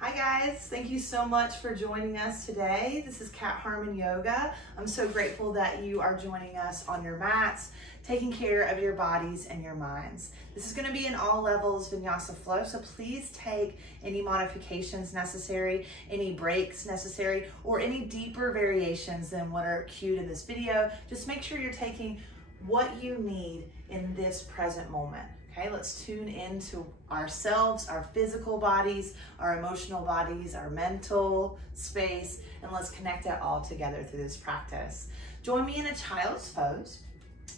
Hi guys, thank you so much for joining us today. This is Cat Harmon Yoga. I'm so grateful that you are joining us on your mats, taking care of your bodies and your minds. This is going to be an all levels Vinyasa flow, so please take any modifications necessary, any breaks necessary, or any deeper variations than what are cued in this video. Just make sure you're taking what you need in this present moment. Okay, let's tune into ourselves, our physical bodies, our emotional bodies, our mental space, and let's connect it all together through this practice. Join me in a child's pose,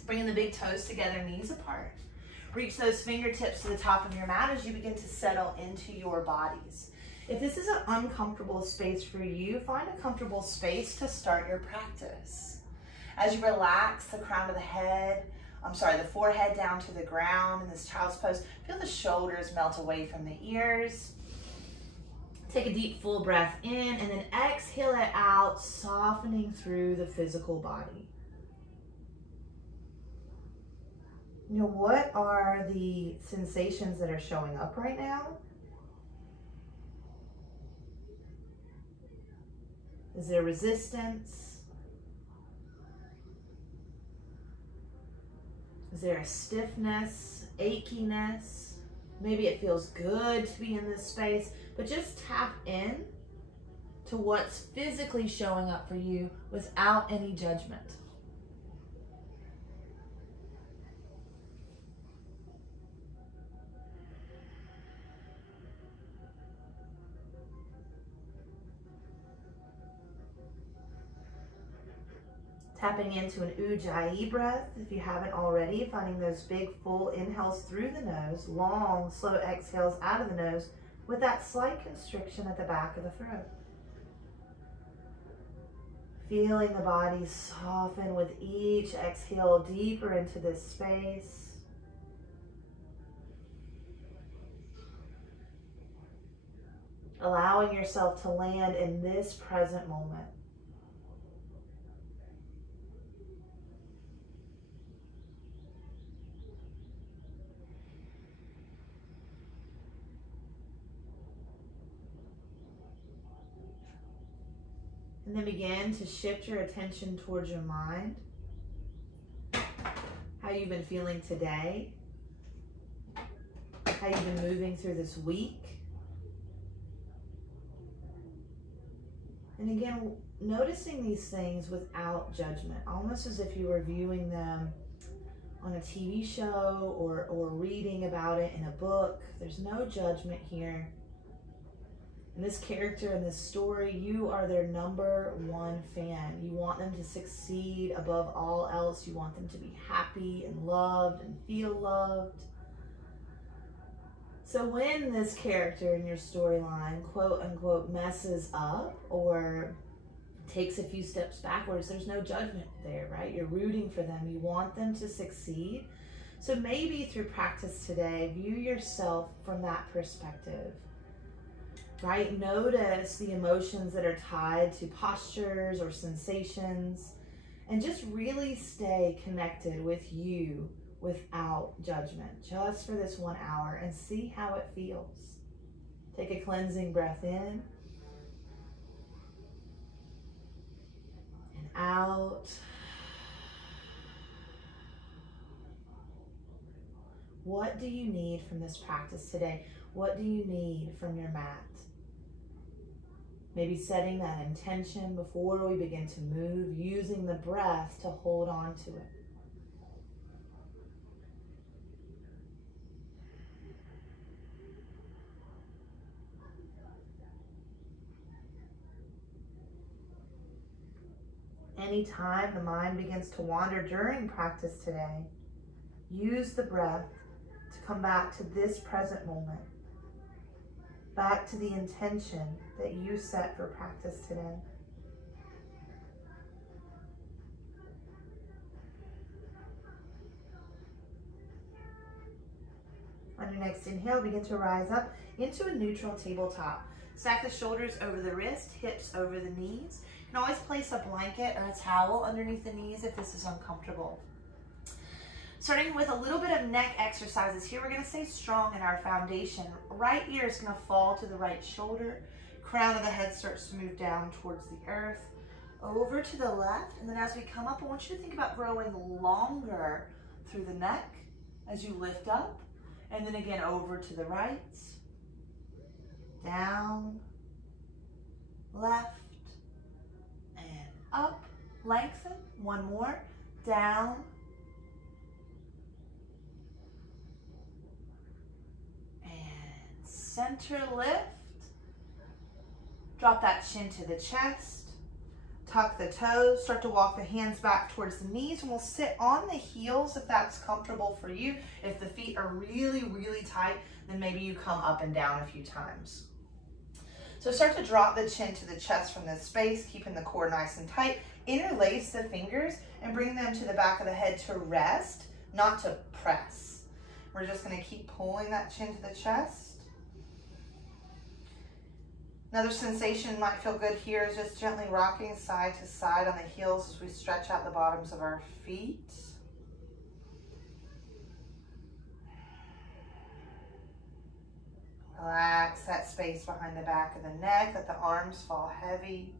bringing the big toes together, knees apart. Reach those fingertips to the top of your mat as you begin to settle into your bodies. If this is an uncomfortable space for you, find a comfortable space to start your practice. As you relax the crown of the head, the forehead down to the ground in this child's pose. Feel the shoulders melt away from the ears. Take a deep full breath in and then exhale it out, softening through the physical body. You know, what are the sensations that are showing up right now? Is there resistance? Is there a stiffness, achiness? Maybe it feels good to be in this space, but just tap in to what's physically showing up for you without any judgment. Tapping into an Ujjayi breath, if you haven't already, finding those big full inhales through the nose, long, slow exhales out of the nose with that slight constriction at the back of the throat. Feeling the body soften with each exhale deeper into this space. Allowing yourself to land in this present moment. And then begin to shift your attention towards your mind. How you've been feeling today. How you've been moving through this week. And again, noticing these things without judgment, almost as if you were viewing them on a TV show or reading about it in a book. There's no judgment here. And this character in this story, you are their #1 fan. You want them to succeed above all else. You want them to be happy and loved and feel loved. So when this character in your storyline, quote unquote, messes up or takes a few steps backwards, there's no judgment there, right? You're rooting for them. You want them to succeed. So maybe through practice today, view yourself from that perspective. Right? Notice the emotions that are tied to postures or sensations, and just really stay connected with you without judgment, just for this 1 hour, and see how it feels. Take a cleansing breath in and out. What do you need from this practice today? What do you need from your mat? Maybe setting that intention before we begin to move, using the breath to hold on to it. Anytime the mind begins to wander during practice today, use the breath to come back to this present moment. Back to the intention that you set for practice today. On your next inhale, begin to rise up into a neutral tabletop. Stack the shoulders over the wrist, hips over the knees. You can always place a blanket or a towel underneath the knees if this is uncomfortable. Starting with a little bit of neck exercises here. We're gonna stay strong in our foundation. Right ear is gonna fall to the right shoulder. Crown of the head starts to move down towards the earth. Over to the left, and then as we come up, I want you to think about growing longer through the neck as you lift up, and then again over to the right, down, left, and up, lengthen, one more, down, and center lift, drop that chin to the chest, tuck the toes, start to walk the hands back towards the knees, and we'll sit on the heels if that's comfortable for you. If the feet are really, really tight, then maybe you come up and down a few times. So start to drop the chin to the chest from this space, keeping the core nice and tight. Interlace the fingers and bring them to the back of the head to rest, not to press. We're just gonna keep pulling that chin to the chest. Another sensation might feel good here is just gently rocking side to side on the heels as we stretch out the bottoms of our feet. Relax that space behind the back of the neck, let the arms fall heavy.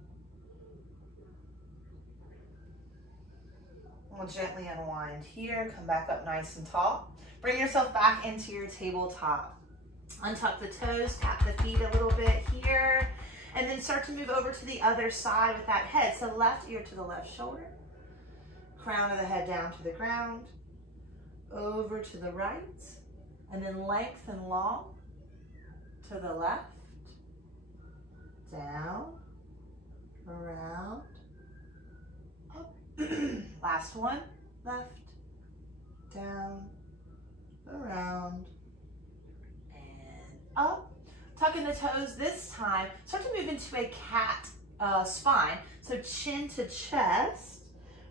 We'll gently unwind here, come back up nice and tall. Bring yourself back into your tabletop. Untuck the toes, tap the feet a little bit here, and then start to move over to the other side with that head. So left ear to the left shoulder, crown of the head down to the ground, over to the right, and then lengthen long to the left, down, around, up. Last one, left, down, around, up. Tucking the toes this time, start to move into a cat spine. So chin to chest,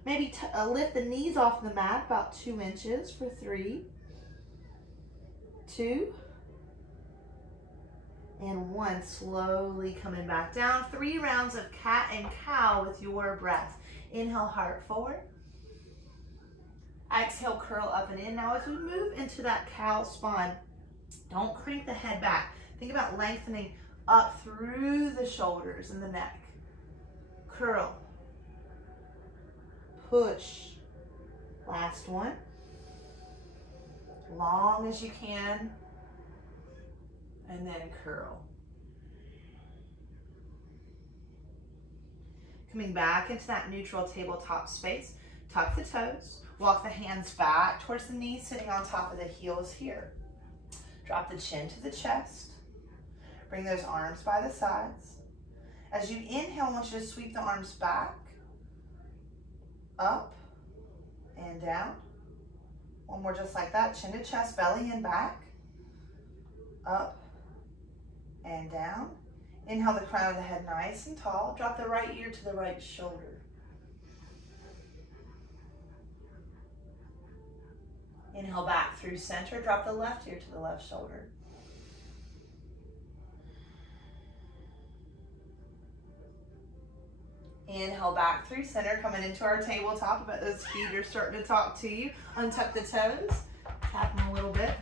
maybe lift the knees off the mat about 2 inches for 3, 2, and 1. Slowly coming back down. 3 rounds of cat and cow with your breath. Inhale, heart forward. Exhale, curl up and in. Now as we move into that cow spine, don't crank the head back. Think about lengthening up through the shoulders and the neck. Curl. Push. Last one. Long as you can. And then curl. Coming back into that neutral tabletop space. Tuck the toes. Walk the hands back towards the knees, sitting on top of the heels here. Drop the chin to the chest. Bring those arms by the sides. As you inhale, I want you to sweep the arms back, up, and down. One more just like that. Chin to chest, belly and back, up, and down. Inhale the crown of the head nice and tall. Drop the right ear to the right shoulder. Inhale back through center. Drop the left ear to the left shoulder. Inhale back through center, coming into our tabletop. I bet those feet are starting to talk to you. Untuck the toes, tap them a little bit.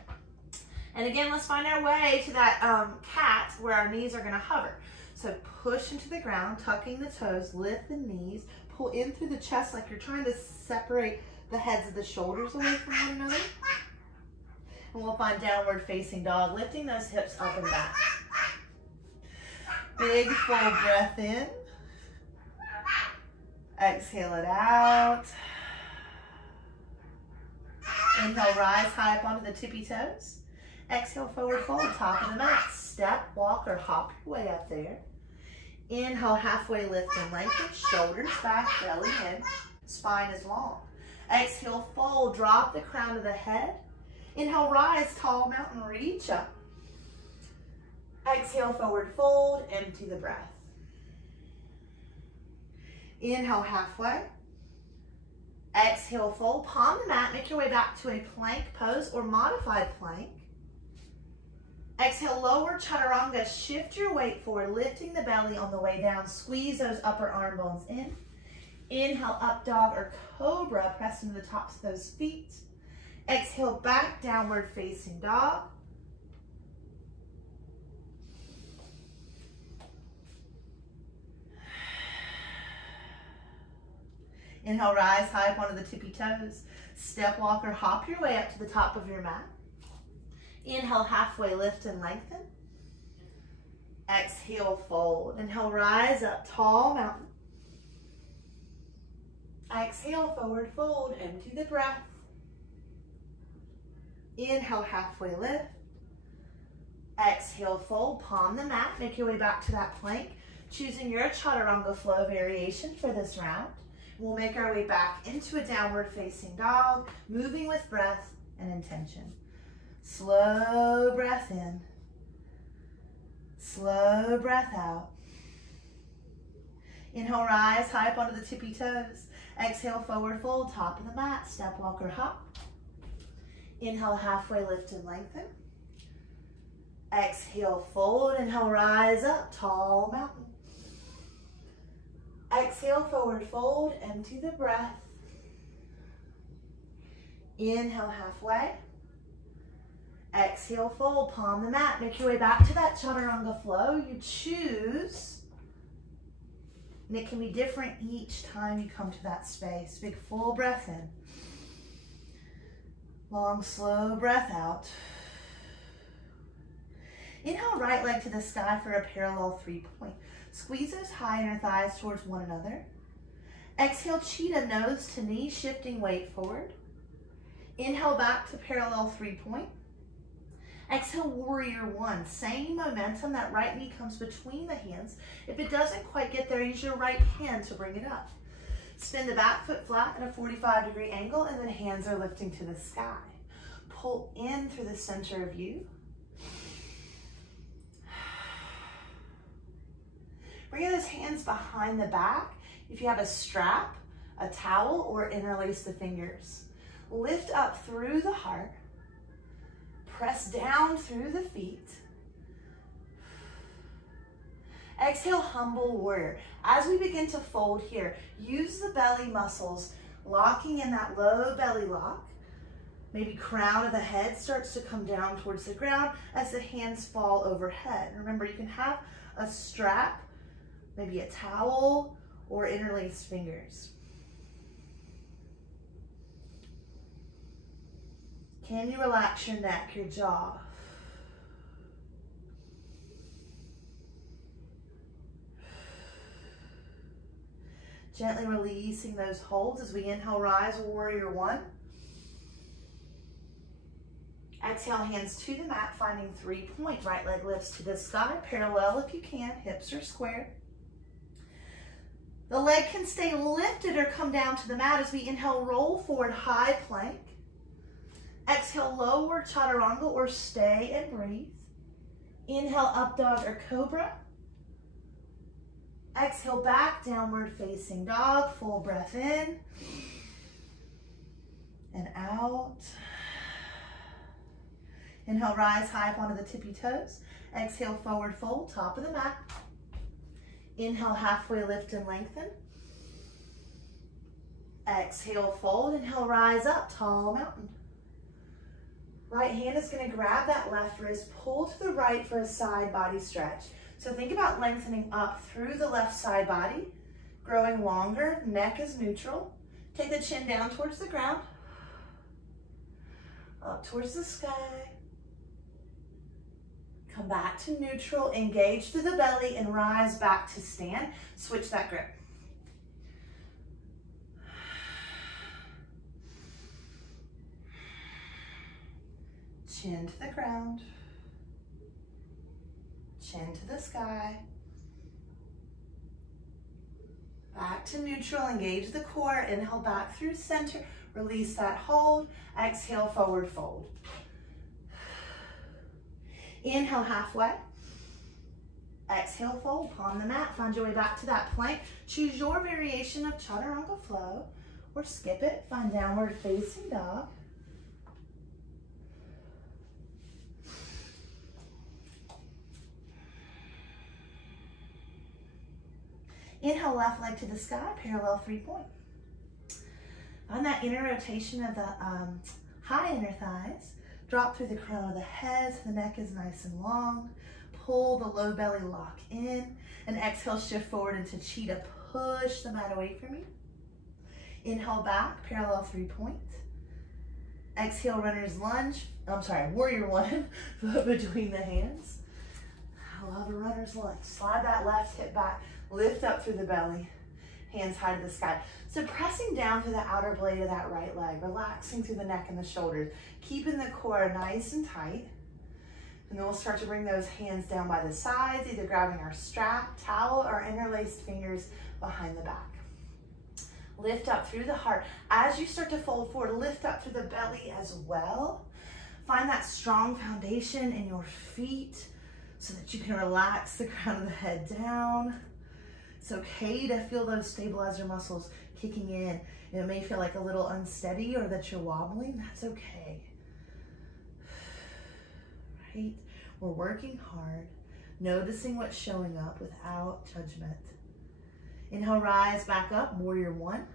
And again, let's find our way to that cat where our knees are gonna hover. So push into the ground, tucking the toes, lift the knees, pull in through the chest like you're trying to separate the heads of the shoulders away from one another. And we'll find downward facing dog, lifting those hips up and back. Big full breath in. Exhale it out. Inhale, rise high up onto the tippy toes. Exhale, forward fold, top of the mat. Step, walk, or hop your way up there. Inhale, halfway lift and lengthen. Shoulders back, belly in. Spine is long. Exhale, fold, drop the crown of the head. Inhale, rise, tall mountain, reach up. Exhale, forward fold, empty the breath. Inhale, halfway. Exhale, fold, palm the mat, make your way back to a plank pose or modified plank. Exhale, lower chaturanga, shift your weight forward, lifting the belly on the way down, squeeze those upper arm bones in. Inhale, up dog or cobra, press into the tops of those feet. Exhale, back, downward facing dog. Inhale, rise high up onto the tippy toes. Step, walk, or hop your way up to the top of your mat. Inhale, halfway lift and lengthen. Exhale, fold. Inhale, rise up, tall mountain. Exhale, forward fold, empty the breath. Inhale, halfway lift. Exhale, fold, palm the mat. Make your way back to that plank, choosing your chaturanga flow variation for this round. We'll make our way back into a downward facing dog, moving with breath and intention. Slow breath in. Slow breath out. Inhale, rise high up onto the tippy toes. Exhale, forward fold, top of the mat, step, walk, or hop. Inhale, halfway lift and lengthen. Exhale, fold. Inhale, rise up, tall mountain. Exhale, forward fold, empty the breath. Inhale, halfway. Exhale, fold, palm the mat. Make your way back to that chaturanga flow. You choose, and it can be different each time you come to that space. Big full breath in. Long, slow breath out. Inhale, right leg to the sky for a parallel 3-point. Squeeze those high inner thighs towards one another. Exhale, cheetah, nose to knee, shifting weight forward. Inhale, back to parallel 3-point. Exhale, warrior 1. Same momentum, that right knee comes between the hands. If it doesn't quite get there, use your right hand to bring it up. Spin the back foot flat at a 45-degree angle, and then hands are lifting to the sky. Pull in through the center of you. Bring those hands behind the back. If you have a strap, a towel, or interlace the fingers. Lift up through the heart. Press down through the feet. Exhale, humble warrior. As we begin to fold here, use the belly muscles, locking in that low belly lock. Maybe crown of the head starts to come down towards the ground as the hands fall overhead. Remember, you can have a strap, maybe a towel, or interlaced fingers. Can you relax your neck, your jaw? Gently releasing those holds as we inhale, rise, warrior 1. Exhale, hands to the mat, finding 3-point. Right leg lifts to the sky, parallel if you can, hips are square. The leg can stay lifted or come down to the mat as we inhale, roll forward, high plank. Exhale, lower chaturanga or stay and breathe. Inhale, up dog or cobra. Exhale, back, downward facing dog. Full breath in and out. Inhale, rise high up onto the tippy toes. Exhale, forward fold, top of the mat. Inhale, halfway lift and lengthen. Exhale, fold. Inhale, rise up, tall mountain. Right hand is going to grab that left wrist, pull to the right for a side body stretch. So think about lengthening up through the left side body, growing longer, neck is neutral. Take the chin down towards the ground, up towards the sky. Come back to neutral, engage through the belly and rise back to stand. Switch that grip. Chin to the ground, chin to the sky. Back to neutral, engage the core, inhale back through center, release that hold, exhale, forward fold. Inhale, halfway. Exhale, fold, palm the mat, find your way back to that plank. Choose your variation of chaturanga flow or skip it, find downward facing dog. Inhale, left leg to the sky, parallel 3-point. On that inner rotation of the high inner thighs. Drop through the crown of the head so the neck is nice and long. Pull the low belly lock in. And exhale, shift forward into cheetah. Push the mat away from you. Inhale back, parallel 3-point. Exhale, runner's lunge. Warrior one, foot between the hands. I love a runner's lunge. Slide that left hip back, lift up through the belly, hands high to the sky. So pressing down through the outer blade of that right leg, relaxing through the neck and the shoulders, keeping the core nice and tight. And then we'll start to bring those hands down by the sides, either grabbing our strap, towel, or interlaced fingers behind the back. Lift up through the heart. As you start to fold forward, lift up through the belly as well. Find that strong foundation in your feet so that you can relax the crown of the head down. It's okay to feel those stabilizer muscles kicking in. It may feel like a little unsteady or that you're wobbling. That's okay. Right? We're working hard, noticing what's showing up without judgment. Inhale, rise back up, warrior one.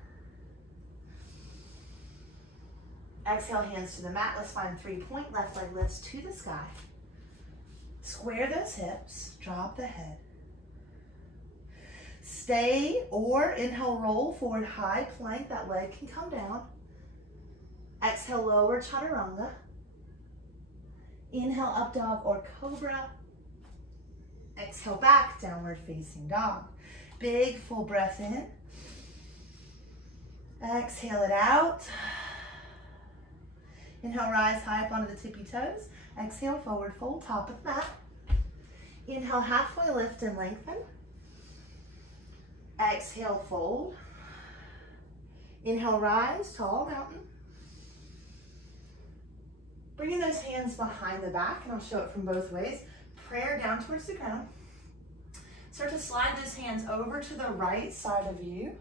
Exhale, hands to the mat. Let's find 3-point, left leg lifts to the sky. Square those hips, drop the head. Stay or inhale, roll forward, high plank. That leg can come down. Exhale, lower chaturanga. Inhale, up dog or cobra. Exhale, back, downward facing dog. Big full breath in. Exhale it out. Inhale, rise high up onto the tippy toes. Exhale, forward fold, top of the mat. Inhale, halfway lift and lengthen. Exhale, fold. Inhale, rise, tall mountain. Bringing those hands behind the back, and I'll show it from both ways. Prayer down towards the ground. Start to slide those hands over to the right side of you.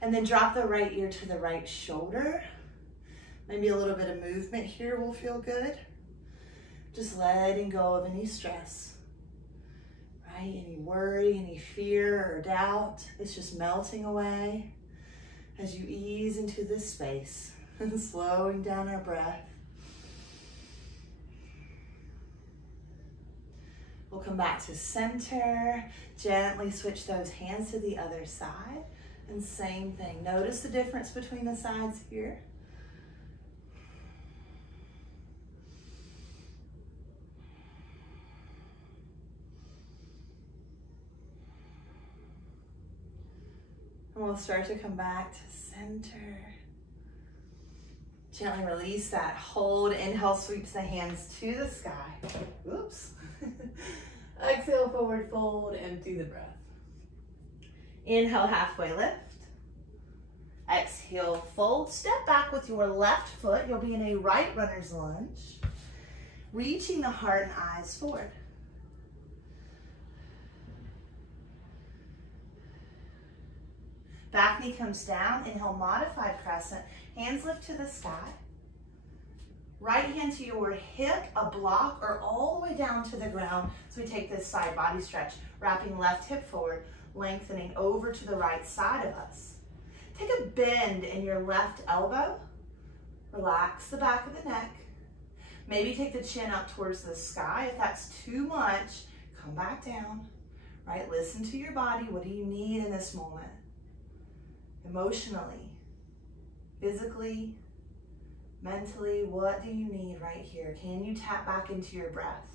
And then drop the right ear to the right shoulder. Maybe a little bit of movement here will feel good. Just letting go of any stress, right? Any worry, any fear or doubt. It's just melting away as you ease into this space and slowing down our breath. We'll come back to center, gently switch those hands to the other side, and same thing. Notice the difference between the sides here. And we'll start to come back to center. Gently release that hold. Inhale, sweeps the hands to the sky. Oops. Exhale, forward fold, empty the breath. Inhale, halfway lift. Exhale, fold. Step back with your left foot. You'll be in a right runner's lunge. Reaching the heart and eyes forward. Back knee comes down. Inhale, modified crescent. Hands lift to the sky. Right hand to your hip, a block, or all the way down to the ground. So we take this side body stretch, wrapping left hip forward, lengthening over to the right side of us. Take a bend in your left elbow. Relax the back of the neck. Maybe take the chin up towards the sky. If that's too much, come back down. Right? Listen to your body. What do you need in this moment? Emotionally, physically, mentally, what do you need right here? Can you tap back into your breath?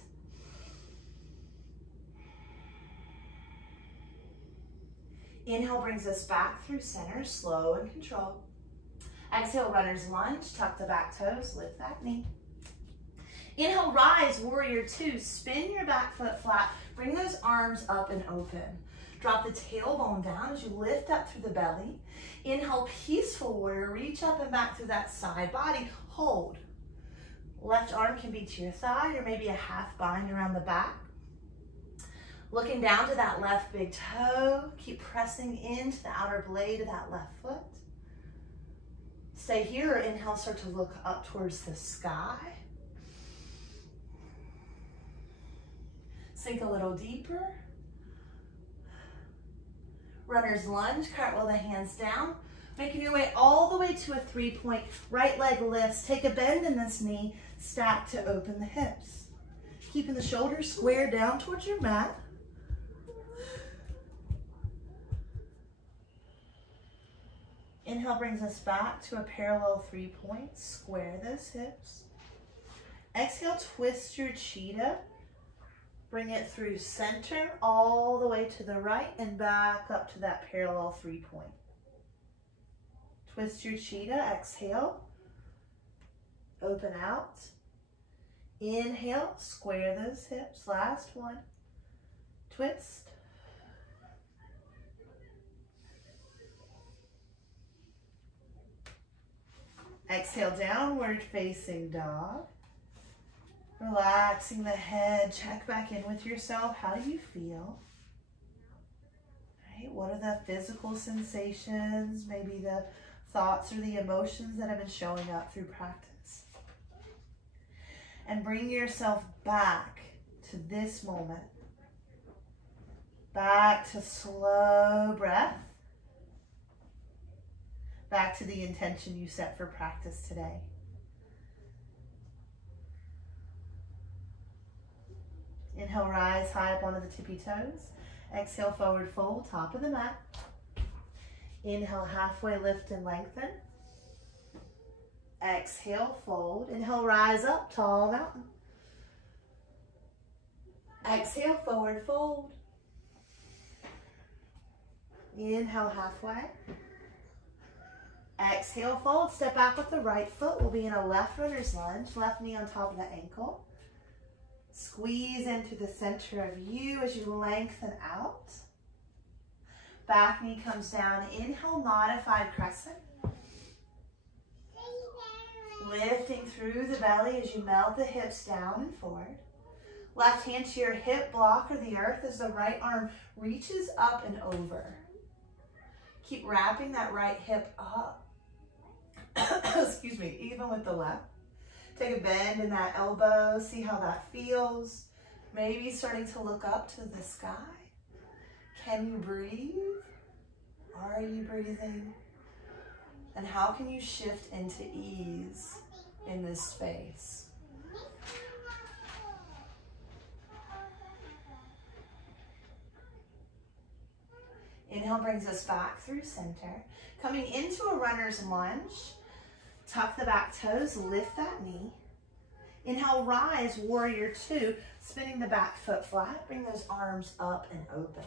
Inhale brings us back through center, slow and controlled. Exhale, runner's lunge, tuck the back toes, lift that knee. Inhale, rise, warrior two. Spin your back foot flat, bring those arms up and open. Drop the tailbone down as you lift up through the belly. Inhale, peaceful warrior. Reach up and back through that side body. Hold. Left arm can be to your thigh or maybe a half bind around the back. Looking down to that left big toe. Keep pressing into the outer blade of that left foot. Stay here or inhale, start to look up towards the sky. Sink a little deeper. Runner's lunge, cartwheel the hands down. Making your way all the way to a 3-point. Right leg lifts. Take a bend in this knee. Stack to open the hips. Keeping the shoulders square down towards your mat. Inhale brings us back to a parallel 3-point. Square those hips. Exhale, twist your cheetah. Bring it through center all the way to the right and back up to that parallel 3-point. Twist your cheetah, exhale. Open out. Inhale, square those hips. Last one. Twist. Exhale, downward facing dog. Relaxing the head, check back in with yourself. How do you feel? Right? What are the physical sensations, maybe the thoughts or the emotions that have been showing up through practice? And bring yourself back to this moment. Back to slow breath. Back to the intention you set for practice today. Inhale, rise high up onto the tippy toes. Exhale, forward fold, top of the mat. Inhale, halfway lift and lengthen. Exhale, fold. Inhale, rise up, tall mountain. Exhale, forward fold. Inhale, halfway. Exhale, fold. Step back with the right foot. We'll be in a left runner's lunge. Left knee on top of the ankle. Squeeze into the center of you as you lengthen out. Back knee comes down. Inhale, modified crescent. Lifting through the belly as you melt the hips down and forward. Left hand to your hip block or the earth as the right arm reaches up and over. Keep wrapping that right hip up. Excuse me, even with the left. Take a bend in that elbow, see how that feels. Maybe starting to look up to the sky. Can you breathe? Are you breathing? And how can you shift into ease in this space? Inhale brings us back through center. Coming into a runner's lunge. Tuck the back toes, lift that knee. Inhale, rise, warrior 2, spinning the back foot flat. Bring those arms up and open.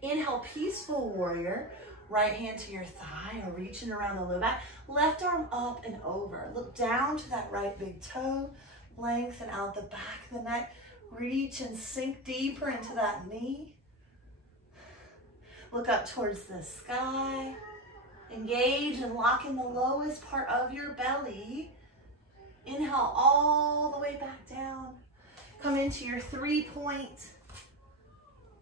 Inhale, peaceful warrior. Right hand to your thigh or reaching around the low back. Left arm up and over. Look down to that right big toe. Lengthen out the back of the neck. Reach and sink deeper into that knee. Look up towards the sky. Engage and lock in the lowest part of your belly. Inhale all the way back down. Come into your 3-point.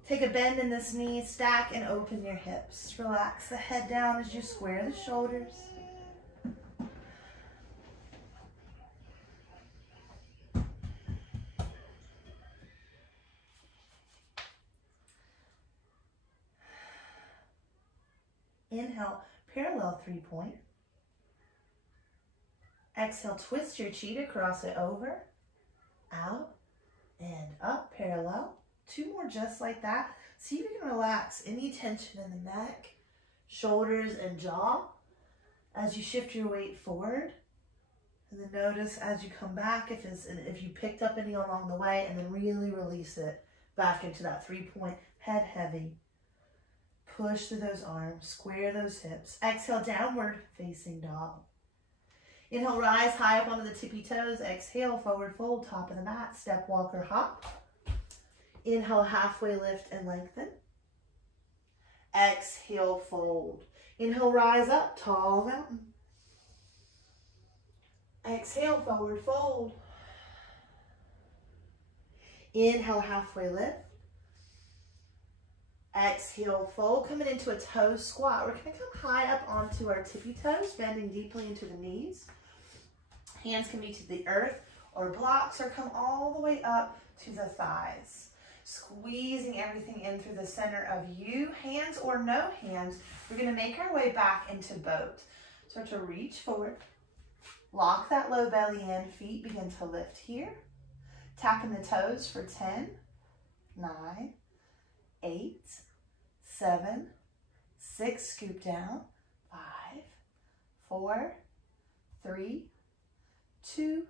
Take a bend in this knee, stack and open your hips. Relax the head down as you square the shoulders. Inhale, parallel 3-point. Exhale, twist your cheetah, cross it over, out, and up, parallel. 2 more just like that. See if you can relax any tension in the neck, shoulders, and jaw as you shift your weight forward. And then notice as you come back if you picked up any along the way, and then really release it back into that 3-point, head heavy. Push through those arms, square those hips. Exhale, downward facing dog. Inhale, rise high up onto the tippy toes. Exhale, forward fold, top of the mat, step, walk, or hop. Inhale, halfway lift and lengthen. Exhale, fold. Inhale, rise up, tall mountain. Exhale, forward fold. Inhale, halfway lift. Exhale, fold. Coming into a toe squat. We're going to come high up onto our tippy toes, bending deeply into the knees. Hands can be to the earth or blocks, or come all the way up to the thighs. Squeezing everything in through the center of you, hands or no hands. We're gonna make our way back into boat. Start to reach forward. Lock that low belly in, feet begin to lift here. Tapping the toes for 10, 9, 8, 7, 6, scoop down, 5, 4, 3, 2,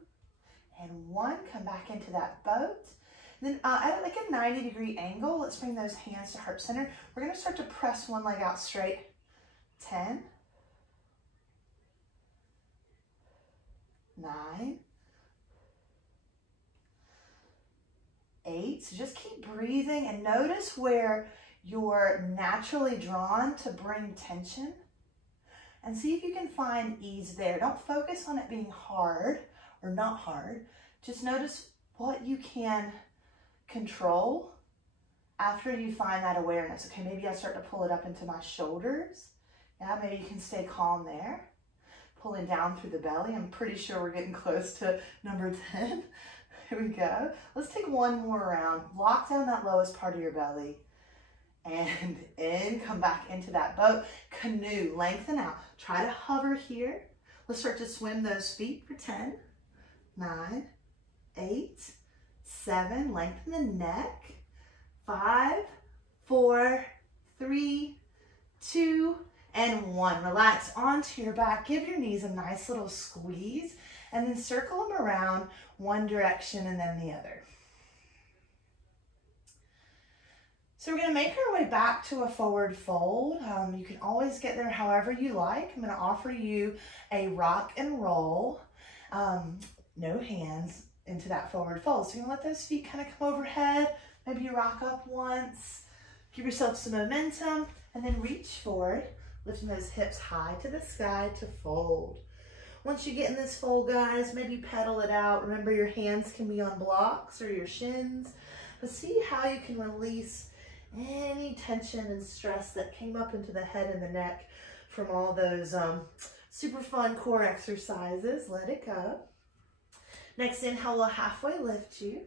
and 1. Come back into that boat. Then at like a 90-degree angle, let's bring those hands to heart center. We're gonna start to press one leg out straight. 10, 9, 8. So just keep breathing and notice where you're naturally drawn to bring tension. And see if you can find ease there. Don't focus on it being hard or not hard. Just notice what you can control after you find that awareness. Okay, maybe I start to pull it up into my shoulders. Yeah, maybe you can stay calm there. Pulling down through the belly. I'm pretty sure we're getting close to number 10. Here we go. Let's take one more round. Lock down that lowest part of your belly. And in, come back into that boat. Canoe, lengthen out. Try to hover here. Let's start to swim those feet for 10, 9, 8, 7, lengthen the neck. 5, 4, 3, 2, and 1. Relax onto your back. Give your knees a nice little squeeze and then circle them around one direction and then the other. So we're going to make our way back to a forward fold. You can always get there however you like. I'm going to offer you a rock and roll, no hands, into that forward fold. So you're going to let those feet kind of come overhead. Maybe you rock up once. Give yourself some momentum and then reach forward, lifting those hips high to the sky to fold. Once you get in this fold, guys, maybe pedal it out. Remember, your hands can be on blocks or your shins. But see how you can release any tension and stress that came up into the head and the neck from all those super fun core exercises. Let it go. Next inhale, we'll halfway lift you.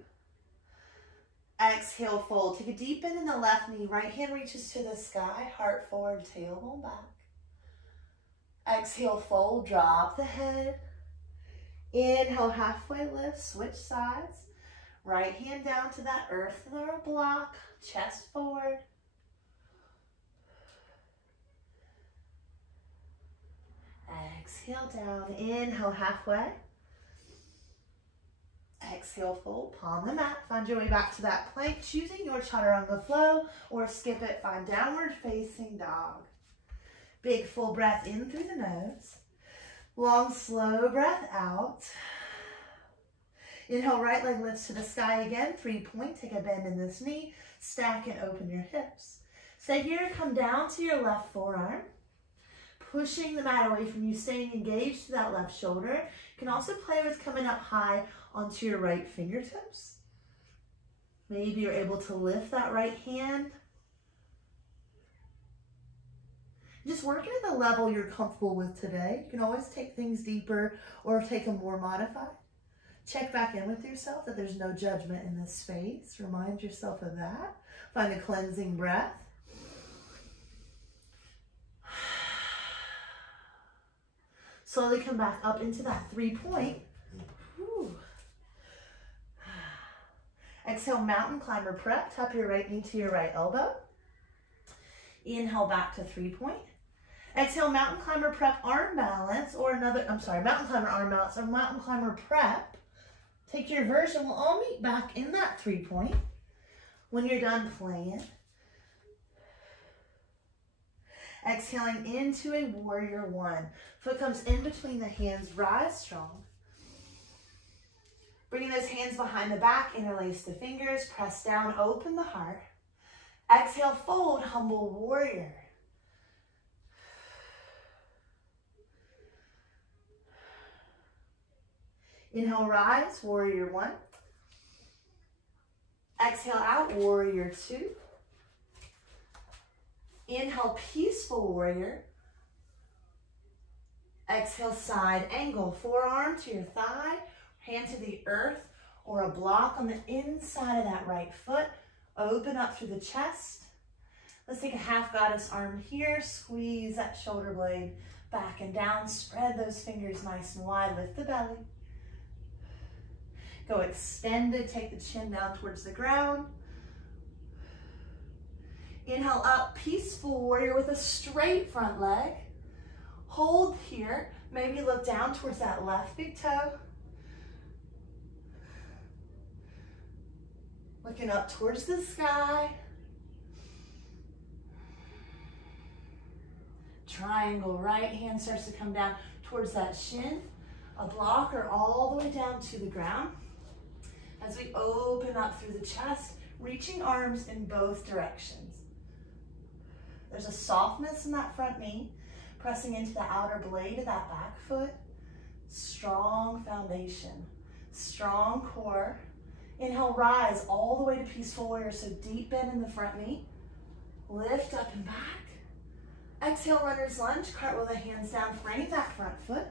Exhale, fold. Take a deep in the left knee. Right hand reaches to the sky. Heart forward, tailbone back. Exhale, fold. Drop the head. Inhale, halfway lift. Switch sides. Right hand down to that earth or block. Chest forward. Exhale down. Inhale, halfway. Exhale, fold, palm the mat. Find your way back to that plank, choosing your chaturanga flow or skip it. Find downward facing dog. Big full breath in through the nose. Long, slow breath out. Inhale, right leg lifts to the sky again. 3-point, take a bend in this knee. Stack and open your hips. Stay here, come down to your left forearm. Pushing the mat away from you, staying engaged to that left shoulder. You can also play with coming up high onto your right fingertips. Maybe you're able to lift that right hand. Just working at the level you're comfortable with today. You can always take things deeper or take them more modified. Check back in with yourself that there's no judgment in this space. Remind yourself of that. Find a cleansing breath. Slowly come back up into that 3-point. Exhale, mountain climber prep. Tap your right knee to your right elbow. Inhale back to 3-point. Exhale, mountain climber prep arm balance or mountain climber arm balance or mountain climber prep. Take your version. We'll all meet back in that 3-point. When you're done playing, exhaling into a warrior 1. Foot comes in between the hands, rise strong. Bringing those hands behind the back, interlace the fingers, press down, open the heart. Exhale, fold, humble warrior. Inhale, rise, warrior 1. Exhale out, warrior 2. Inhale, peaceful warrior. Exhale, side angle. Forearm to your thigh, hand to the earth or a block on the inside of that right foot. Open up through the chest. Let's take a half goddess arm here. Squeeze that shoulder blade back and down. Spread those fingers nice and wide. Lift the belly. Go extended. Take the chin down towards the ground. Inhale up, peaceful warrior with a straight front leg. Hold here. Maybe look down towards that left big toe. Looking up towards the sky. Triangle, right hand starts to come down towards that shin. A blocker all the way down to the ground. As we open up through the chest, reaching arms in both directions. There's a softness in that front knee, pressing into the outer blade of that back foot. Strong foundation, strong core. Inhale, rise all the way to peaceful warrior, so deep bend in the front knee. Lift up and back. Exhale, runner's lunge, cartwheel the hands down, frame that front foot.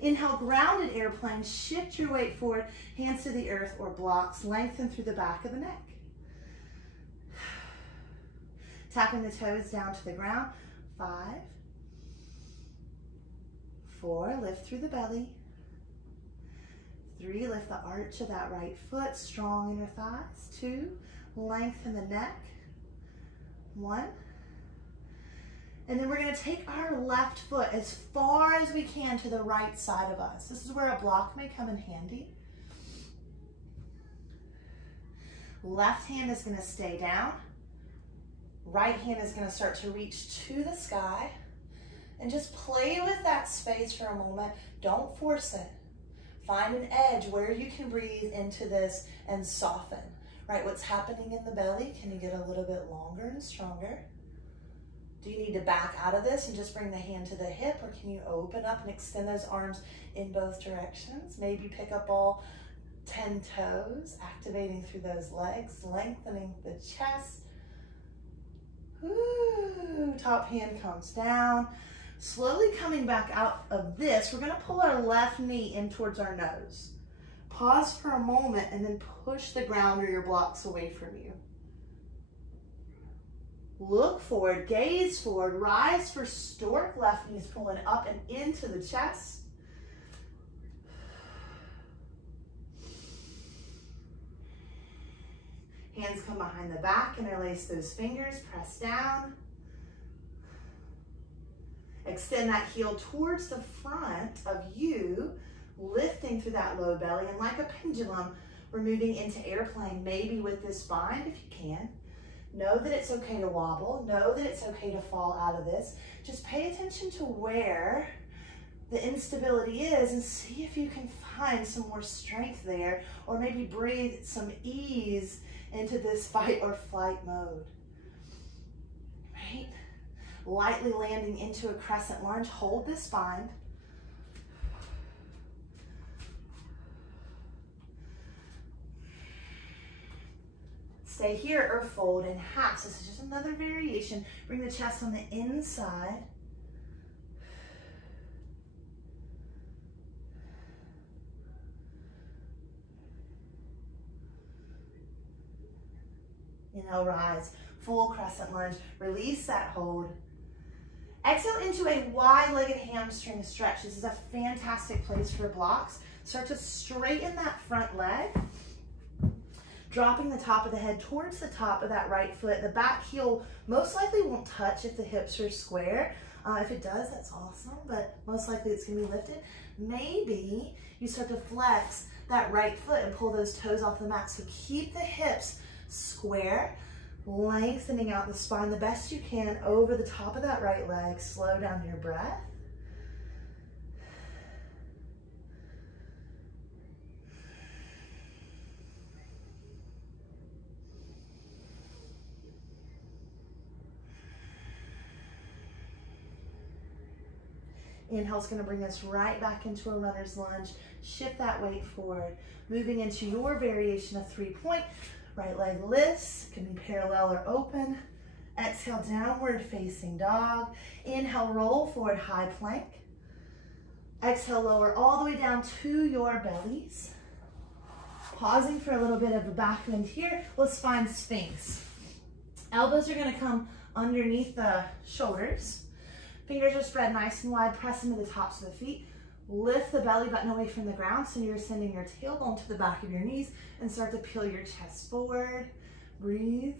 Inhale, grounded airplane, shift your weight forward, hands to the earth or blocks, lengthen through the back of the neck. Tapping the toes down to the ground. 5, 4, lift through the belly. 3, lift the arch of that right foot, strong inner thighs. 2, lengthen the neck. 1. And then we're going to take our left foot as far as we can to the right side of us. This is where a block may come in handy. Left hand is going to stay down. Right hand is going to start to reach to the sky. And just play with that space for a moment. Don't force it. Find an edge where you can breathe into this and soften. Right, what's happening in the belly? Can you get a little bit longer and stronger? Do you need to back out of this and just bring the hand to the hip, or can you open up and extend those arms in both directions? Maybe pick up all 10 toes, activating through those legs, lengthening the chest. Ooh, top hand comes down. Slowly coming back out of this, we're gonna pull our left knee in towards our nose. Pause for a moment and then push the ground or your blocks away from you. Look forward, gaze forward, rise for stork, left knee is pulling up and into the chest. Hands come behind the back, interlace those fingers, press down. Extend that heel towards the front of you, lifting through that low belly, and like a pendulum, we're moving into airplane, maybe with this bind if you can. Know that it's okay to wobble. Know that it's okay to fall out of this. Just pay attention to where the instability is and see if you can find some more strength there, or maybe breathe some ease into this fight or flight mode. Right? Lightly landing into a crescent lunge. Hold this bind. Stay here or fold in half. So this is just another variation. Bring the chest on the inside. Inhale, rise. Full crescent lunge. Release that hold. Exhale into a wide-legged hamstring stretch. This is a fantastic place for blocks. Start to straighten that front leg. Dropping the top of the head towards the top of that right foot. The back heel most likely won't touch if the hips are square. If it does, that's awesome, but most likely it's gonna be lifted. Maybe you start to flex that right foot and pull those toes off the mat. So keep the hips square, lengthening out the spine the best you can over the top of that right leg. Slow down your breath. Inhale is going to bring us right back into a runner's lunge. Shift that weight forward. Moving into your variation of 3-point. Right leg lifts, can be parallel or open. Exhale, downward facing dog. Inhale, roll forward, high plank. Exhale, lower all the way down to your bellies. Pausing for a little bit of a back bend here. Let's find Sphinx. Elbows are gonna come underneath the shoulders. Fingers are spread nice and wide, press into the tops of the feet. Lift the belly button away from the ground so you're sending your tailbone to the back of your knees and start to peel your chest forward. Breathe.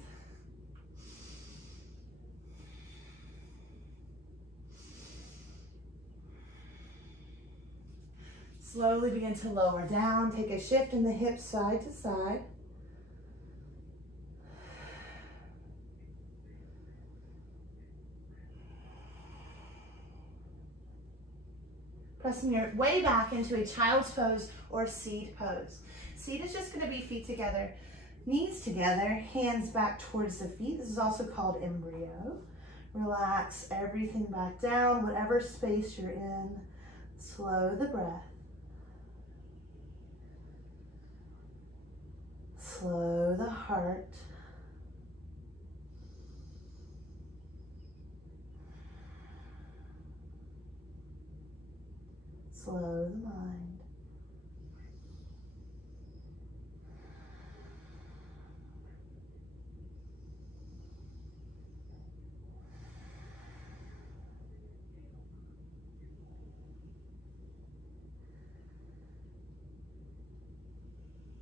Slowly begin to lower down. Take a shift in the hips side to side. Pressing your way back into a child's pose or seed pose. Seed is just going to be feet together, knees together, hands back towards the feet. This is also called embryo. Relax everything back down, whatever space you're in. Slow the breath. Slow the heart. Slow the mind.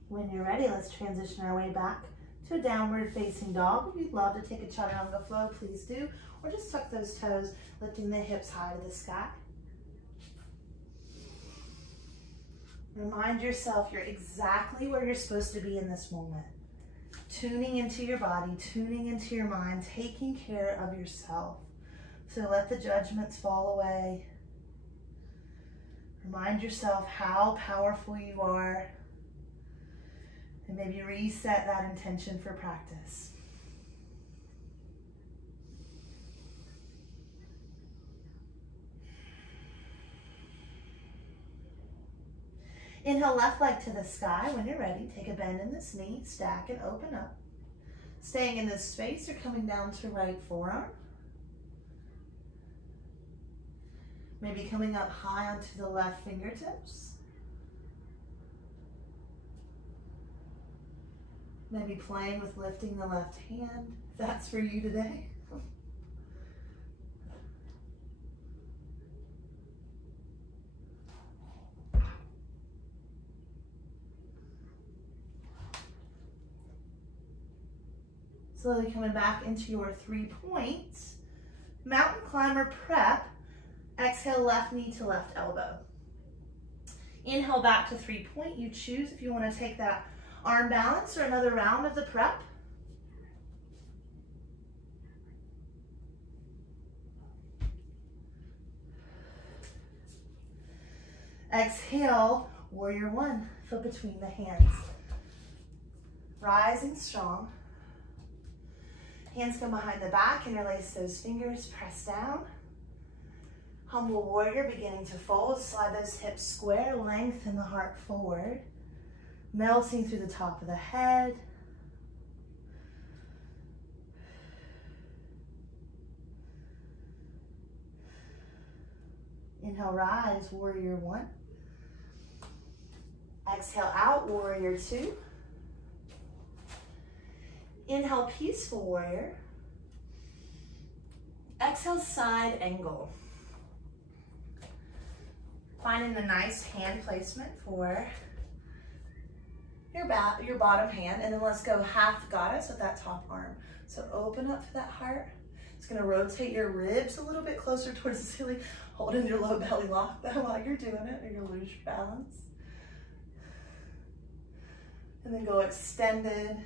When you're ready, let's transition our way back to a downward facing dog. If you'd love to take a chaturanga flow, please do. Or just tuck those toes, lifting the hips high to the sky. Remind yourself you're exactly where you're supposed to be in this moment. Tuning into your body, tuning into your mind, taking care of yourself. So let the judgments fall away. Remind yourself how powerful you are. And maybe reset that intention for practice. Inhale, left leg to the sky. When you're ready, take a bend in this knee, stack and open up. Staying in this space, you're coming down to right forearm. Maybe coming up high onto the left fingertips. Maybe playing with lifting the left hand, if that's for you today. Slowly coming back into your 3 points. Mountain climber prep. Exhale, left knee to left elbow. Inhale back to 3 point. You choose if you want to take that arm balance or another round of the prep. Exhale, warrior one, foot between the hands. Rising strong. Hands come behind the back, interlace those fingers, press down. Humble warrior beginning to fold, slide those hips square, lengthen the heart forward. Melting through the top of the head. Inhale, rise, warrior one. Exhale out, warrior two. Inhale, peaceful warrior. Exhale, side angle. Finding a nice hand placement for your bottom hand, and then let's go half goddess with that top arm. So open up to that heart. It's gonna rotate your ribs a little bit closer towards the ceiling. Hold in your low belly lock that while you're doing it, or you'll lose your balance. And then go extended,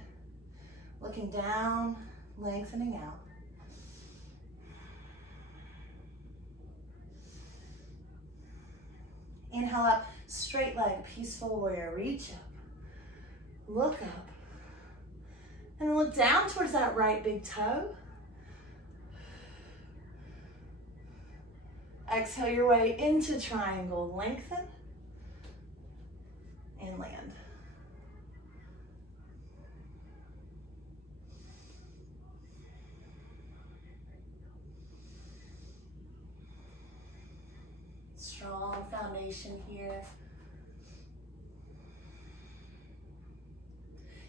looking down, lengthening out. Inhale up, straight leg, peaceful warrior, reach up. Look up, and then look down towards that right big toe. Exhale your way into triangle, lengthen, and land. Strong foundation here.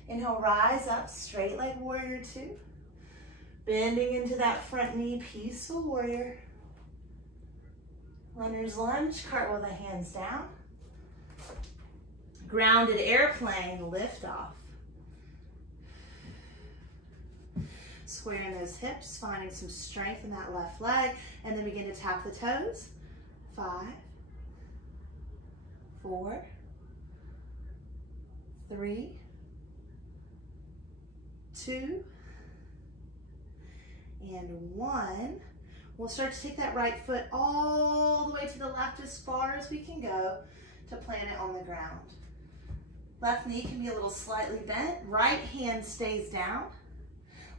Inhale, rise up, straight leg warrior two. Bending into that front knee, peaceful warrior. Runner's lunge, cartwheel the hands down. Grounded airplane, lift off. Squaring those hips, finding some strength in that left leg, and then begin to tap the toes. 5, 4, 3, 2, and 1. We'll start to take that right foot all the way to the left as far as we can go to plant it on the ground. Left knee can be a little slightly bent. Right hand stays down.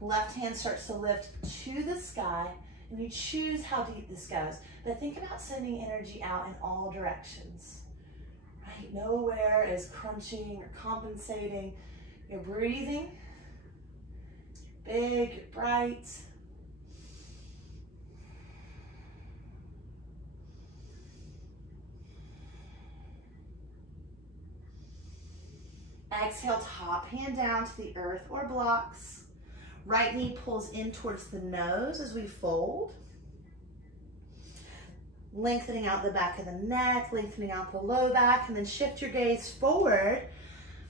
Left hand starts to lift to the sky, and you choose how deep this goes. But think about sending energy out in all directions. Right? Nowhere is crunching or compensating. You're breathing. Big, bright. Exhale, top hand down to the earth or blocks. Right knee pulls in towards the nose as we fold. Lengthening out the back of the neck, lengthening out the low back, and then shift your gaze forward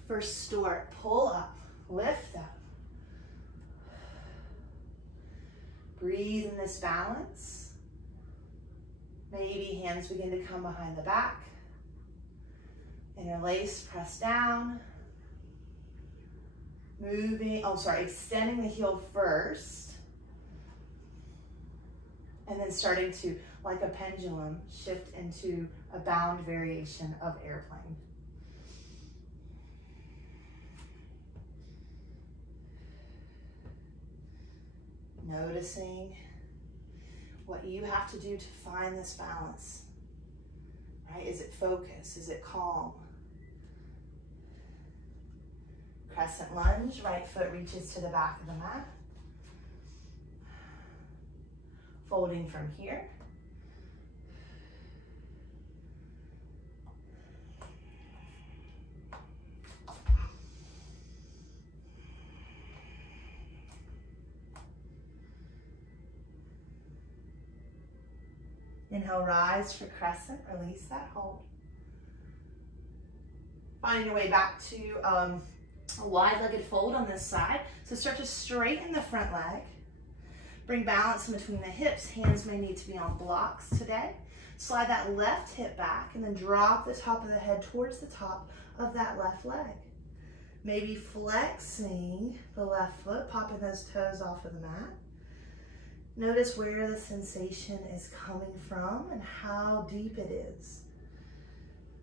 for stork. Pull up, lift up. Breathe in this balance. Maybe hands begin to come behind the back. Interlace, press down. Extending the heel first. And then starting to, like a pendulum, shift into a bound variation of airplane. Noticing what you have to do to find this balance. Right? Is it focus? Is it calm? Crescent lunge, right foot reaches to the back of the mat. Folding from here. Inhale, rise for crescent, release that hold. Finding your way back to a wide-legged fold on this side. So start to straighten the front leg. Bring balance in between the hips. Hands may need to be on blocks today. Slide that left hip back and then drop the top of the head towards the top of that left leg. Maybe flexing the left foot, popping those toes off of the mat. Notice where the sensation is coming from and how deep it is.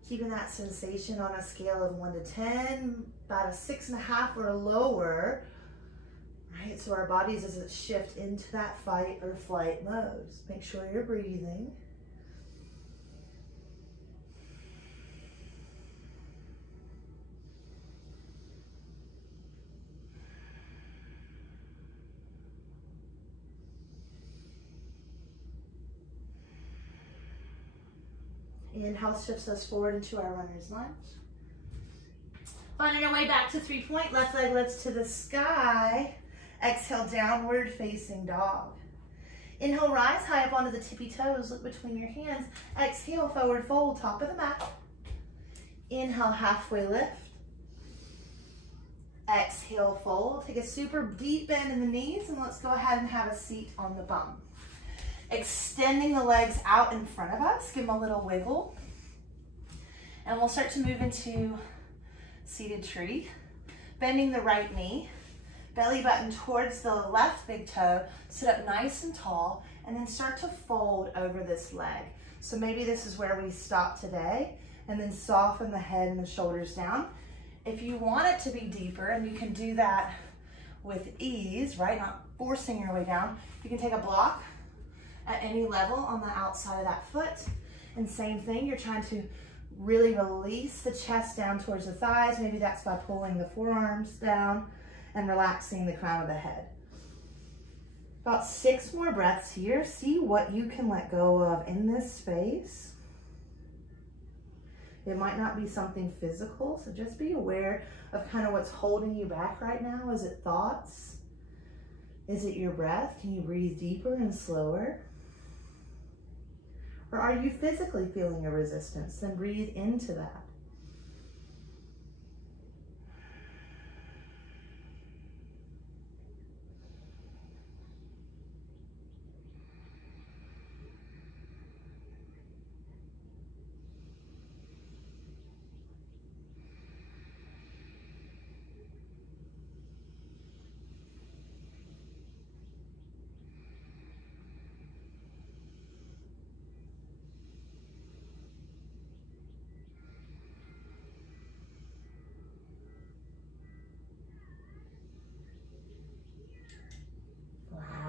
Keeping that sensation on a scale of 1 to 10, about a 6.5 or lower, right? So our bodies doesn't shift into that fight or flight mode. Make sure you're breathing. Inhale shifts us forward into our runner's lunge. Finding our way back to 3-point, left leg lifts to the sky. Exhale, downward facing dog. Inhale, rise high up onto the tippy toes, look between your hands. Exhale, forward fold, top of the mat. Inhale, halfway lift. Exhale, fold. Take a super deep bend in the knees, and let's go ahead and have a seat on the bum. Extending the legs out in front of us, give them a little wiggle. And we'll start to move into seated tree. Bending the right knee, belly button towards the left big toe, sit up nice and tall, and then start to fold over this leg. So maybe this is where we stop today, and then soften the head and the shoulders down. If you want it to be deeper, and you can do that with ease, right? Not forcing your way down, you can take a block at any level on the outside of that foot. And same thing, you're trying to really release the chest down towards the thighs. Maybe that's by pulling the forearms down and relaxing the crown of the head. About 6 more breaths here. See what you can let go of in this space. It might not be something physical, so just be aware of kind of what's holding you back right now. Is it thoughts? Is it your breath? Can you breathe deeper and slower? Or are you physically feeling a resistance? Then breathe into that.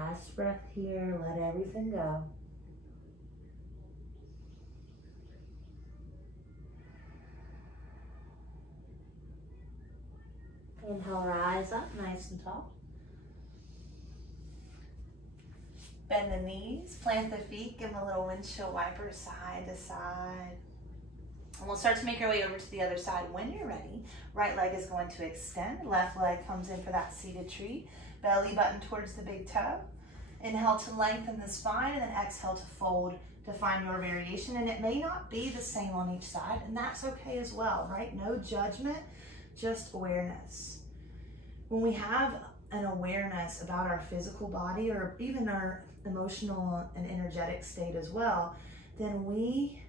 Last breath here, let everything go. Inhale, rise up nice and tall. Bend the knees, plant the feet, give them a little windshield wiper side to side. And we'll start to make our way over to the other side when you're ready. Right leg is going to extend, left leg comes in for that seated tree. Belly button towards the big toe. Inhale to lengthen the spine, and then exhale to fold to find your variation. And it may not be the same on each side, and that's okay as well, right? No judgment, just awareness. When we have an awareness about our physical body, or even our emotional and energetic state as well, then we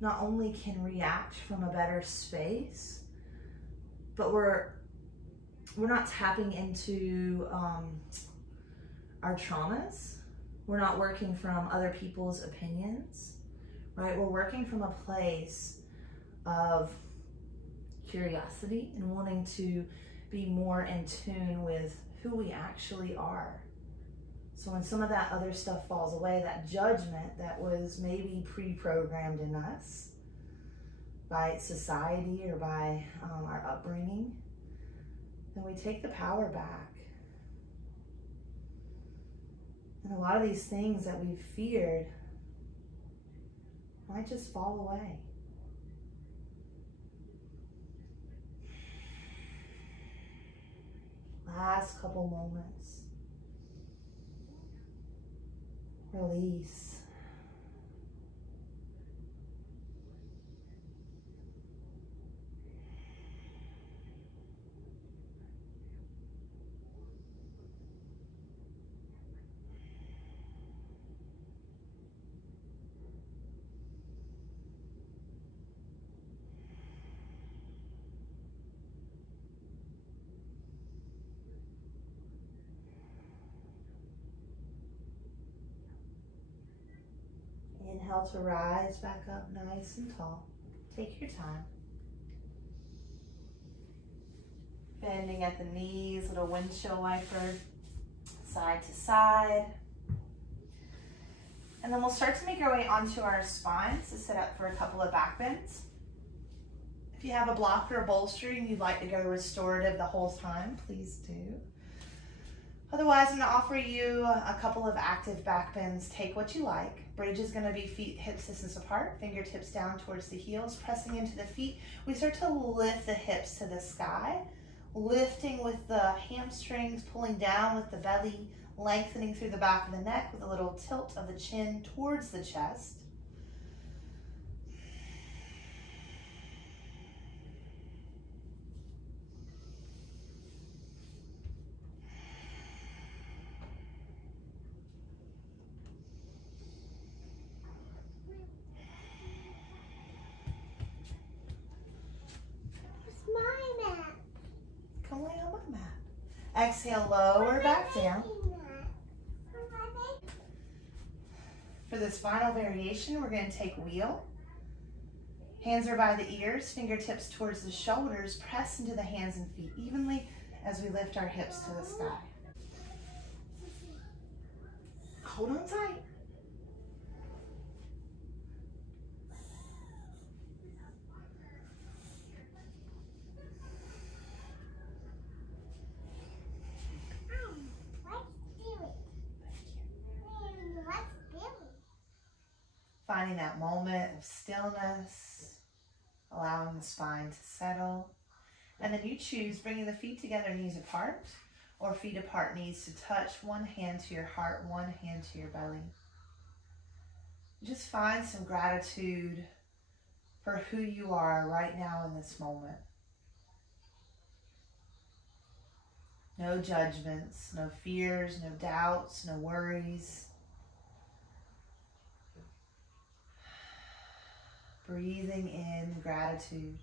not only can react from a better space, but we're not tapping into our traumas. We're not working from other people's opinions, right? We're working from a place of curiosity and wanting to be more in tune with who we actually are. So when some of that other stuff falls away, that judgment that was maybe pre-programmed in us by society or by our upbringing, then we take the power back. And a lot of these things that we've feared might just fall away. Last couple moments. Release. Inhale to rise back up nice and tall. Take your time. Bending at the knees, little windshield wiper, side to side. And then we'll start to make our way onto our spines to set up for a couple of back bends. If you have a block or a bolster and you'd like to go restorative the whole time, please do. Otherwise, I'm going to offer you a couple of active back bends. Take what you like. Bridge is going to be feet hip distance apart, fingertips down towards the heels, pressing into the feet. We start to lift the hips to the sky, lifting with the hamstrings, pulling down with the belly, lengthening through the back of the neck with a little tilt of the chin towards the chest. Come lay on my mat. Exhale, lower back down. For this final variation, we're going to take wheel. Hands are by the ears, fingertips towards the shoulders. Press into the hands and feet evenly as we lift our hips to the sky. Hold on tight. Finding that moment of stillness, allowing the spine to settle. And then you choose bringing the feet together, knees apart, or feet apart, knees to touch, one hand to your heart, one hand to your belly. Just find some gratitude for who you are right now in this moment. No judgments, no fears, no doubts, no worries. Breathing in gratitude.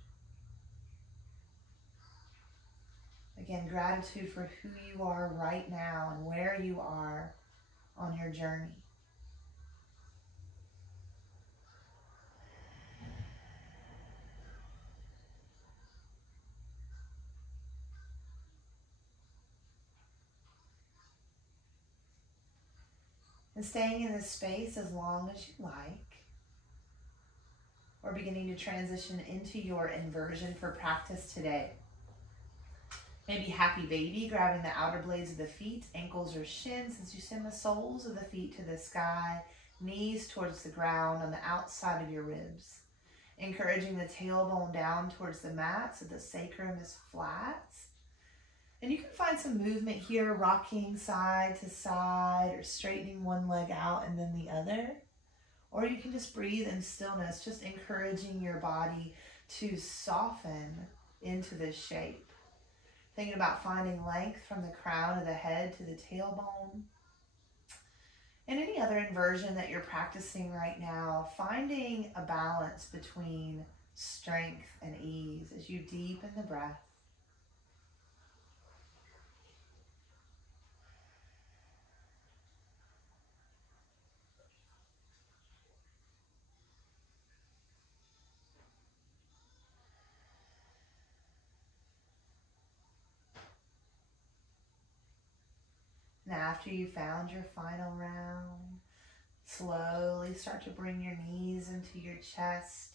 Again, gratitude for who you are right now and where you are on your journey. And staying in this space as long as you like. We're beginning to transition into your inversion for practice today. Maybe happy baby, grabbing the outer blades of the feet, ankles or shins as you send the soles of the feet to the sky, knees towards the ground on the outside of your ribs. Encouraging the tailbone down towards the mat so the sacrum is flat. And you can find some movement here, rocking side to side or straightening one leg out and then the other. Or you can just breathe in stillness, just encouraging your body to soften into this shape. Thinking about finding length from the crown of the head to the tailbone. And any other inversion that you're practicing right now, finding a balance between strength and ease as you deepen the breath. And after you found your final round, slowly start to bring your knees into your chest,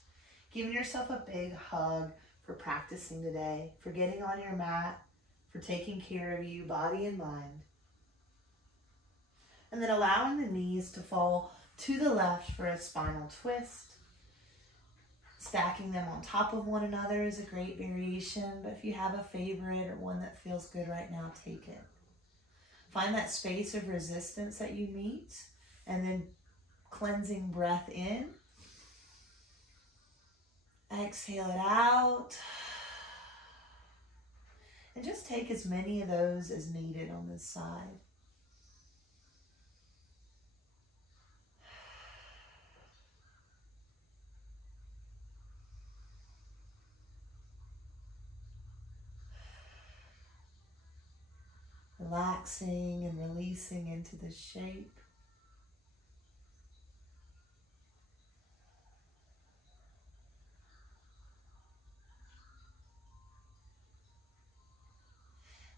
giving yourself a big hug for practicing today, for getting on your mat, for taking care of you, body and mind. And then allowing the knees to fall to the left for a spinal twist. Stacking them on top of one another is a great variation, but if you have a favorite or one that feels good right now, take it. Find that space of resistance that you meet, and then cleansing breath in. Exhale it out. And just take as many of those as needed on this side. Relaxing and releasing into the shape.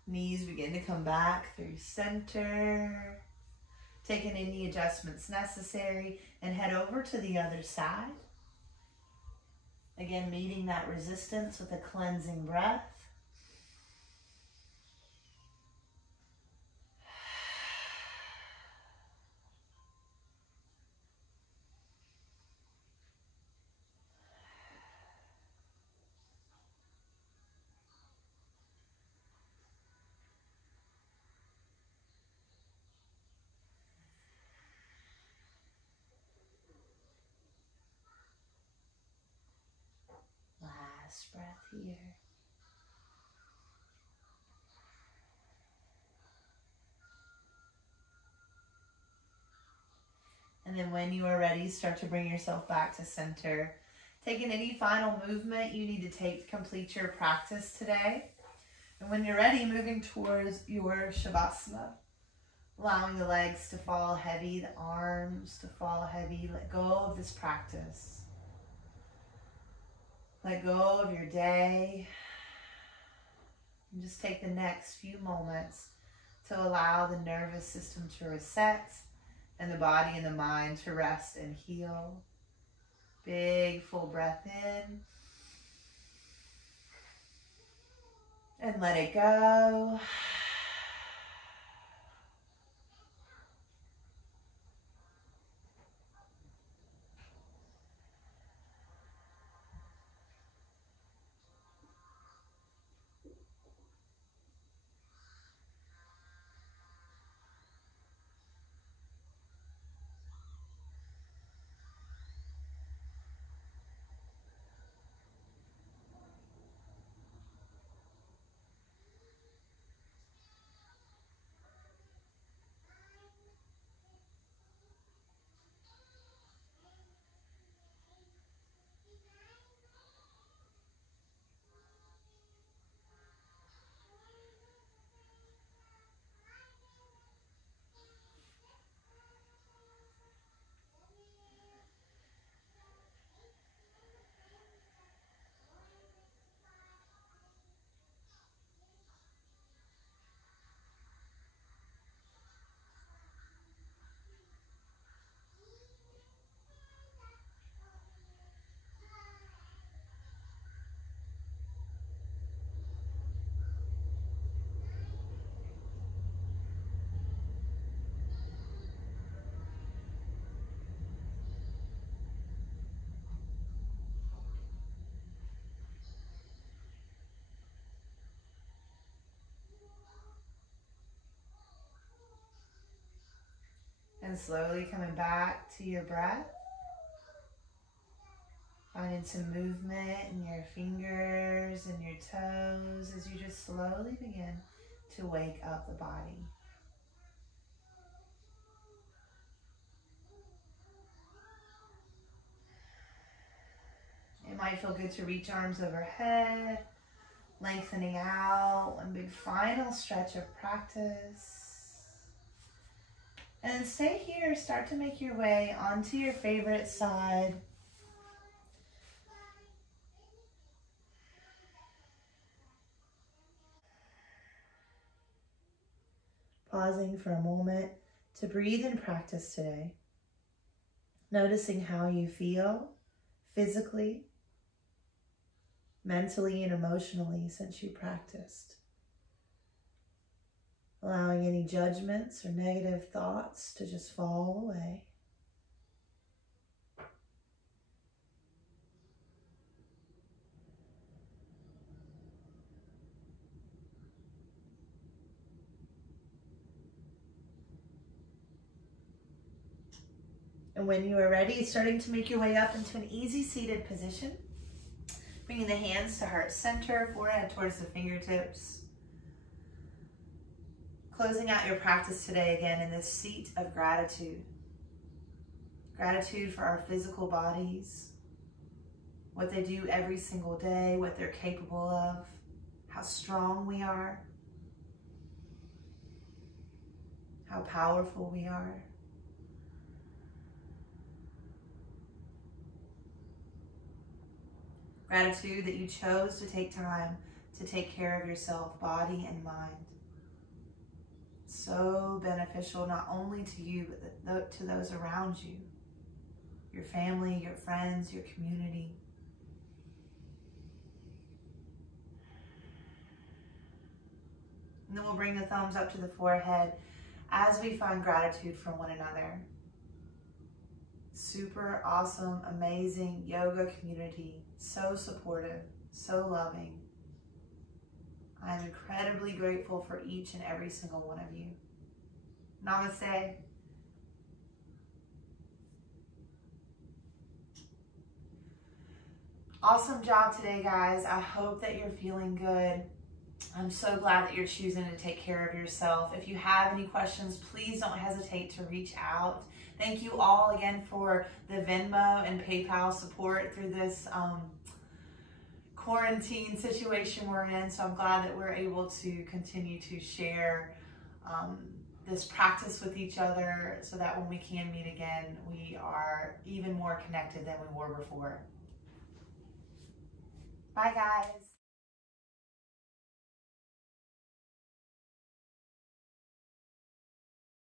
Knees begin to come back through center. Taking any adjustments necessary and head over to the other side. Again, meeting that resistance with a cleansing breath. Last breath here. And then when you are ready, start to bring yourself back to center. Taking any final movement you need to take to complete your practice today. And when you're ready, moving towards your Shavasana. Allowing the legs to fall heavy, the arms to fall heavy. Let go of this practice. Let go of your day. And just take the next few moments to allow the nervous system to reset and the body and the mind to rest and heal. Big full breath in. And let it go. And slowly coming back to your breath. Finding some movement in your fingers and your toes as you just slowly begin to wake up the body. It might feel good to reach arms overhead, lengthening out, one big final stretch of practice. And then stay here, start to make your way onto your favorite side. Pausing for a moment to breathe and practice today. Noticing how you feel physically, mentally, and emotionally since you practiced. Allowing any judgments or negative thoughts to just fall away. And when you are ready, starting to make your way up into an easy seated position. Bringing the hands to heart center, forehead towards the fingertips. Closing out your practice today again in this seat of gratitude. Gratitude for our physical bodies, what they do every single day, what they're capable of, how strong we are, how powerful we are. Gratitude that you chose to take time to take care of yourself, body and mind. So beneficial not only to you, but to those around you. Your family, your friends, your community. And then we'll bring the thumbs up to the forehead as we find gratitude for one another. Super awesome, amazing yoga community. So supportive, so loving. I'm incredibly grateful for each and every single one of you. Namaste. Awesome job today, guys. I hope that you're feeling good. I'm so glad that you're choosing to take care of yourself. If you have any questions, please don't hesitate to reach out. Thank you all again for the Venmo and PayPal support through this quarantine situation we're in. So I'm glad that we're able to continue to share this practice with each other so that when we can meet again, we are even more connected than we were before. Bye, guys.